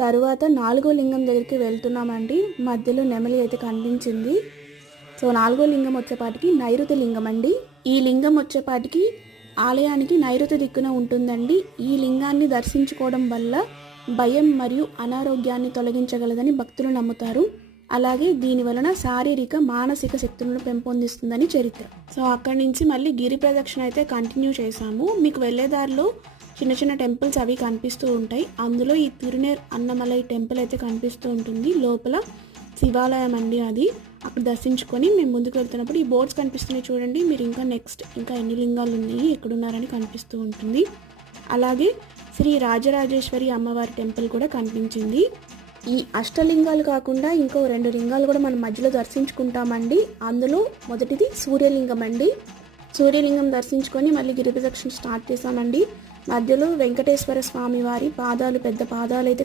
తరువాత 4వ లింగం దగ్గరికి వెళ్తున్నామండి. మధ్యలో నెమలి అయితే కనిపించింది. సో 4వ లింగం వచ్చేపాటికి నైరుతి లింగం అండి. ఈ లింగం వచ్చేపాటికి ఆలయానికి నైరుతి దిక్కున ఉంటుందండి. ఈ లింగాన్ని దర్శించుకోవడం వల్ల భయం మరియు అనారోగ్యాన్ని తొలగించగలదని భక్తులు నమ్ముతారు. అలాగే దీని వలన శారీరక మానసిక శక్తులను పెంపొందిస్తుందని చరిత్ర. సో అక్కడి నుంచి మళ్ళీ గిరి ప్రదక్షిణ అయితే కంటిన్యూ చేశాము. మీకు వెళ్ళేదారిలో చిన్న చిన్న టెంపుల్స్ అవి కనిపిస్తూ ఉంటాయి. అందులో ఈ తిరునేర్ అన్నమలై టెంపుల్ అయితే కనిపిస్తూ ఉంటుంది. లోపల శివాలయం అండి అది. అక్కడ దర్శించుకొని మేము ముందుకు వెళ్తున్నప్పుడు ఈ బోర్డ్స్ కనిపిస్తున్నాయి చూడండి. మీరు ఇంకా ఎన్ని లింగాలు ఉన్నాయి, ఎక్కడున్నారని కనిపిస్తూ ఉంటుంది. అలాగే శ్రీ రాజరాజేశ్వరి అమ్మవారి టెంపుల్ కూడా కనిపించింది. ఈ అష్టలింగాలు కాకుండా ఇంకో 2 లింగాలు కూడా మనం మధ్యలో దర్శించుకుంటామండి. అందులో మొదటిది సూర్యలింగం అండి. సూర్యలింగం దర్శించుకొని మళ్ళీ గిరి ప్రదక్షిణ స్టార్ట్ చేశామండి. మధ్యలో వెంకటేశ్వర స్వామి వారి పాదాలు, పెద్ద పాదాలు అయితే